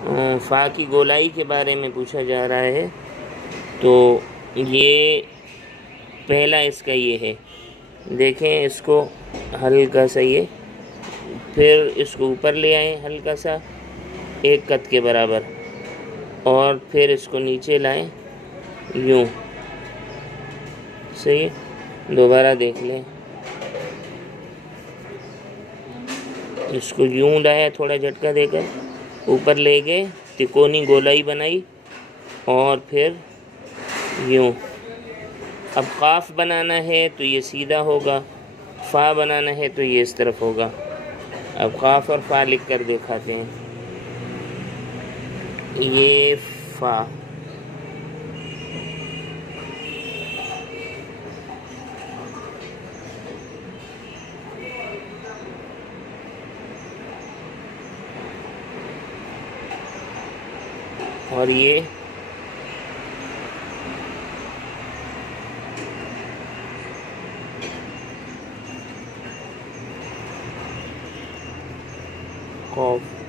फ़ा की गोलाई के बारे में पूछा जा रहा है। तो ये पहला इसका ये है, देखें इसको हल्का सा ये, फिर इसको ऊपर ले आएं हल्का सा, एक कद के बराबर, और फिर इसको नीचे लाएं यूँ। सही है, दोबारा देख लें। इसको यूँ लाया, थोड़ा झटका देकर ऊपर ले गए, तिकोनी गोलाई बनाई, और फिर यूँ। अब क़ाफ़ बनाना है तो ये सीधा होगा, फ़ा बनाना है तो ये इस तरफ होगा। अब क़ाफ़ और फ़ा लिख कर दिखाते हैं। ये फ़ा, और ये क़ाफ़।